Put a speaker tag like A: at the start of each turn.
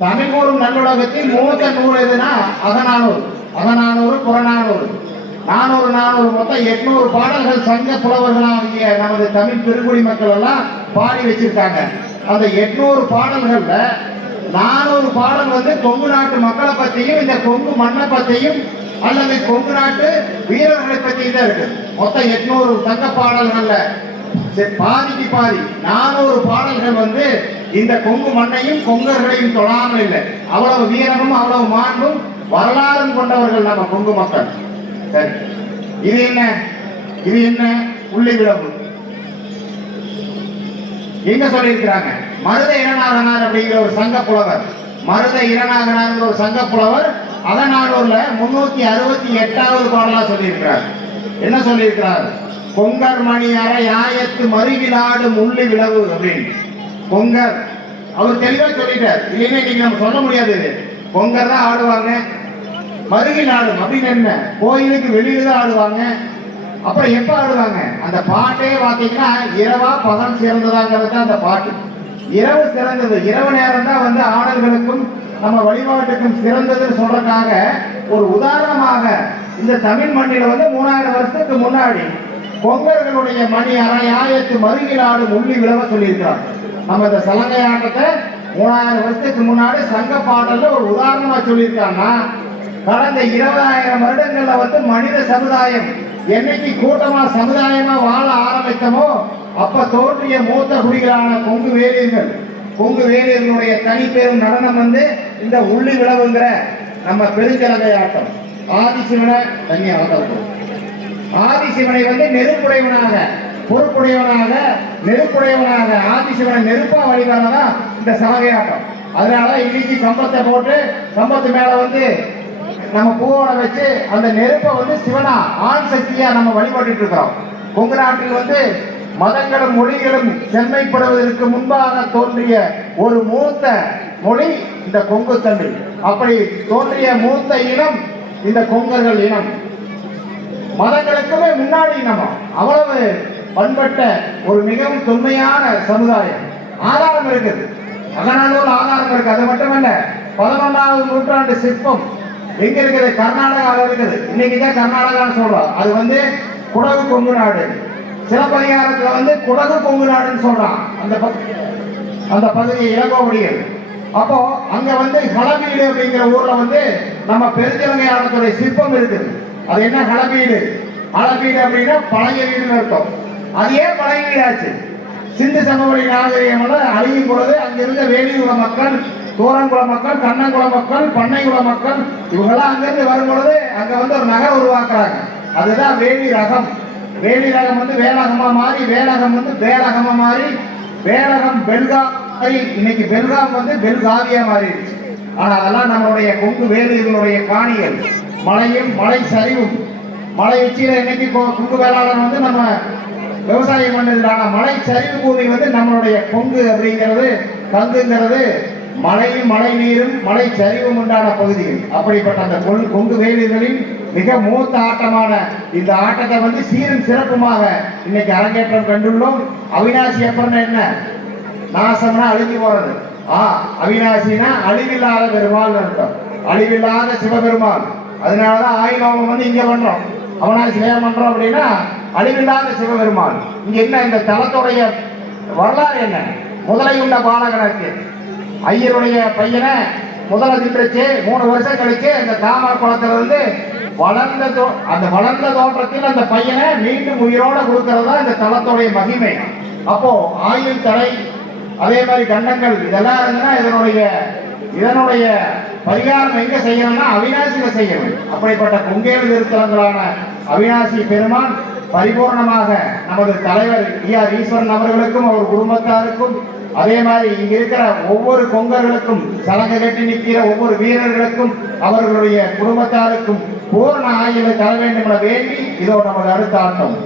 A: தமிழ்கூறும் நல்லுலகத்தில் மூத்த நூறு எதுனா அகநானூறு. அகநானூறு புறநானூறு. நானூறு நானூறு மொத்தம் எட்நூறு பாடல்கள் சங்க புலவர்களாகிய நமது தமிழ் பெருங்குடி மக்கள் எல்லாம் பாடி வச்சிருக்காங்க. அந்த எட்நூறு பாடல்கள்ல நானூறு பாடல் வந்து கொங்கு நாட்டு மக்களை பத்தியும் இந்த கொங்கு மண்ணை பத்தியும் அல்லது கொங்கு நாட்டு வீரர்களை பத்தியும் தான் இருக்கு. மொத்தம் எட்நூறு தங்க பாடல்கள்ல சரி, பாதிக்கு பாதி. நானூறு பாடல்கள் வந்து இந்த கொங்கு மண்ணையும் கொங்கர்களையும் தொழாமல் இல்லை. அவ்வளவு வீரமும் அவ்வளவு மாண்பும் வரலாறும் கொண்டவர்கள் நம்ம கொங்கு மக்கள். சரி. இது என்ன? இது என்ன? புள்ளி விளம்பு. எங்க சொல்லியிருக்கிறாங்க. மருத இரணாகனார் அப்படிங்கிற ஒரு சங்க புலவர். மருத இரணாகனார் ஒரு சங்க புலவர் அகநானூர்ல முன்னூத்தி அறுபத்தி எட்டாவது பாடலா சொல்லியிருக்கிறார். என்ன சொல்லியிருக்கிறார்? கொங்கர் மணி அறை ஆயத்து மருகிலாடு முள்ளி விளவு அப்படின்னு. கொங்கர். அவர் தெளிவா சொல்லிட்டார். இல்லைன்னா நீங்க நம்ம சொல்ல முடியாது கொங்கர் தான் ஆடுவாங்க. மருகில் ஆடும் அப்படின்னு என்ன? கோயிலுக்கு வெளியில தான் ஆடுவாங்க. அப்புறம் எப்ப ஆடுவாங்க? அந்த பாட்டே பாத்தீங்கன்னா இரவா பகல் சிறந்ததாங்கிறது தான் அந்த பாட்டு. இரவு சிறந்தது. இரவு நேரம் தான் வந்து ஆடல்களுக்கும் நம்ம வழிபாட்டுக்கும் சிறந்ததுன்னு சொல்றதுக்காக ஒரு உதாரணமாக இந்த தமிழ் மண்ணில வந்து மூணாயிரம் வருஷத்துக்கு முன்னாடி பொங்கர்களுடைய மணி அரையாயத்து மருங்கிலாடு முள்ளி உள்ளி விழவ சொல்லியிருக்கிறார். நம்ம இந்த சலங்கை ஆட்டத்தை மூணாயிரம் வருஷத்துக்கு முன்னாடி சங்க பாடல்ல ஒரு உதாரணமா சொல்லியிருக்காங்கன்னா கடந்த இருபதாயிரம் வருடங்கள்ல வந்து மனித சமுதாயம் என்னைக்கு கூட்டமா சமுதாயமா வாழ ஆரம்பித்தமோ அப்ப தோன்றிய மூத்த குடிகளான கொங்கு வேலியர்கள். கொங்கு வேலியர்களுடைய தனிப்பெரும் நடனம் வந்து இந்த உள்ளி விளவுங்கிற நம்ம பெருஞ்சலங்கை ஆட்டம். ஆதிசிவனை தண்ணி ஆட்டம் ஆதிசிவனை வந்து நெருப்புடையவனாக பொறுப்புடையவனாக நெருப்புடையவனாக. ஆதிசிவனை நெருப்பா வழிபாடுதான் இந்த சலகையாட்டம் அதனால இன்னைக்கு கம்பத்தை போட்டு கம்பத்து மேல வந்து நம்ம பூவோட வச்சு அந்த நெருப்பை வந்து சிவனா ஆண் சக்தியா நம்ம வழிபட்டு இருக்கிறோம். கொங்கு நாட்டில் வந்து மதங்களும் மொழிகளும் செம்மைப்படுவதற்கு முன்பாக தோன்றிய ஒரு மூத்த மொழி இந்த கொங்கு தமிழ் அப்படி தோன்றிய மூத்த இனம் இந்த கொங்கர்கள் இனம். மதங்களுக்குமே முன்னாடி நம்ம அவ்வளவு பண்பட்ட ஒரு மிகவும் தொன்மையான சமுதாயம். ஆதாரம் இருக்குது. அகநானூர் ஆதாரம் இருக்கு அது மட்டுமல்ல பதினொன்றாவது நூற்றாண்டு சிற்பம் எங்க இருக்குது? கர்நாடகாவில் இருக்குது. இன்னைக்கு தான் கர்நாடகான்னு சொல்றோம். அது வந்து குடகு கொங்கு நாடு. சிலப்பதிகாரத்துல வந்து குடகு கொங்கு நாடுன்னு சொல்றான். அந்த அந்த பகுதி இளங்கோவடிகள். அப்போ அங்க வந்து ஹளபீடு அப்படிங்கிற ஊர்ல வந்து நம்ம பெருஞ்சலங்கையாளத்துடைய சிற்பம் இருக்குது. அது என்ன ஹளபீடு ஹளபீடு அப்படின்னா பழைய வீடுன்னு அர்த்தம். அது ஏன் பழைய வீடாச்சு? சிந்து சமவெளி நாகரிகம் எல்லாம் அழியும் பொழுது அங்க இருந்த வேலிகுல மக்கள் தோரங்குள மக்கள் கண்ணங்குள மக்கள் பண்ணைக்குள மக்கள் இவங்கெல்லாம் அங்கிருந்து வரும் பொழுது அங்க வந்து ஒரு நகர் உருவாக்குறாங்க. அதுதான் வேலி ரகம் வேலி ரகம் வந்து வேலகமா மாறி வேலகம் வந்து வேலகமா மாறி வேலகம் பெல்காம் இன்னைக்கு பெல்காம் வந்து பெல்காவியா மாறிடுச்சு. ஆனால் அதெல்லாம் நம்மளுடைய கொங்கு இதனுடைய காணிகள். மழையும் மலை சரிவும். மழை உச்சியில இன்னைக்கு கொங்கு வேளாளர் வந்து நம்ம விவசாயம் பண்ணது ஆனா சரிவு பூமி வந்து நம்மளுடைய கொங்கு அப்படிங்கிறது கங்குங்கிறது மழையும் மழை நீரும் மழை சரிவும் உண்டான பகுதிகள். அப்படிப்பட்ட அந்த கொள் கொங்கு வேலிகளின் மிக மூத்த ஆட்டமான இந்த ஆட்டத்தை வந்து சீரும் சிறப்புமாக இன்னைக்கு அரங்கேற்றம் கண்டுள்ளோம். அவினாசி அப்புறம் என்ன? நாசம்னா அழிஞ்சு போறது. அவினாசினா அழிவில்லாத பெருமாள் அர்த்தம். அழிவில்லாத சிவபெருமாள். அதனாலதான் ஆயுதவம் வந்து இங்க பண்றோம் அவனாசி ஏன் பண்றோம் அப்படின்னா அழிவில்லாத சிவபெருமாள். இங்க என்ன இந்த தலத்துடைய வரலாறு என்ன? முதலை உள்ள பாலகனுக்கு ஐயருடைய பையனை முதல தின்றுச்சு மூணு வருஷம் கழிச்சு அந்த தாமர குளத்துல இருந்து வளர்ந்த அந்த வளர்ந்த தோற்றத்தில் அந்த பையனை மீண்டும் உயிரோட கொடுக்கறது தான் இந்த தலத்துடைய மகிமை. அப்போ ஆயுள் தடை அதே மாதிரி கண்டங்கள் இதெல்லாம் இருந்ததுன்னா இதனுடைய இதனுடைய பரிகாரம் எங்க செய்யணும்னா அவினாசியில செய்யணும். அப்படிப்பட்ட கொங்கேறு திருத்தலங்களான அவினாசி பெருமான் பரிபூர்ணமாக நமது தலைவர் ஈஆர் ஈஸ்வரன் அவர்களுக்கும் அவர் குடும்பத்தாருக்கும் அதே மாதிரி இங்க இருக்கிற ஒவ்வொரு கொங்கர்களுக்கும் சலங்கை கட்டி நிற்கிற ஒவ்வொரு வீரர்களுக்கும் அவர்களுடைய குடும்பத்தாருக்கும் பூர்ண ஆயுளை தர வேண்டும் என வேண்டி இதோ நமது அடுத்த ஆட்டம்